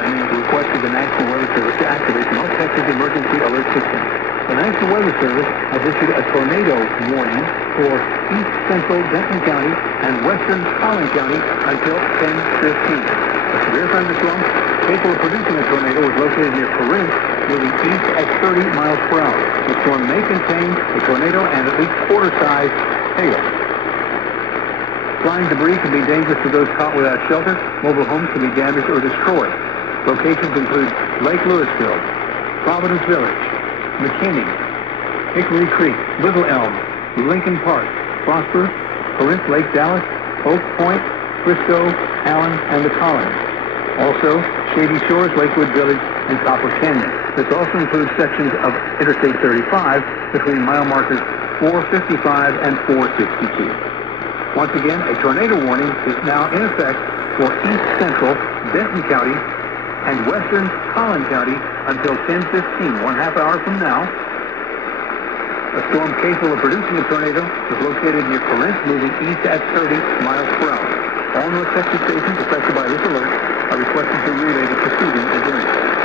and requested the National Weather Service to activate the North Texas Emergency Alert System. The National Weather Service has issued a tornado warning for east central Denton County and western Collin County until 10:15. A severe thunderstorm capable of producing a tornado was located near Corinth, moving east at 30 miles per hour. The storm may contain a tornado and at least quarter-sized hail. Flying debris can be dangerous to those caught without shelter. Mobile homes can be damaged or destroyed. Locations include Lake Lewisville, Providence Village, McKinney, Hickory Creek, Little Elm, Lincoln Park, Prosper, Corinth, Lake Dallas, Oak Point, Frisco, Allen, and the Collins. Also, Shady Shores, Lakewood Village, and Copper Canyon. This also includes sections of Interstate 35 between mile markers 455 and 462. Once again, a tornado warning is now in effect for east central Denton County and western Collin County until 10:15, 1/2 hour from now. A storm capable of producing a tornado is located near Corinth, moving east at 30 miles per hour. All North Texas stations affected by this alert are requested to relay the preceding information.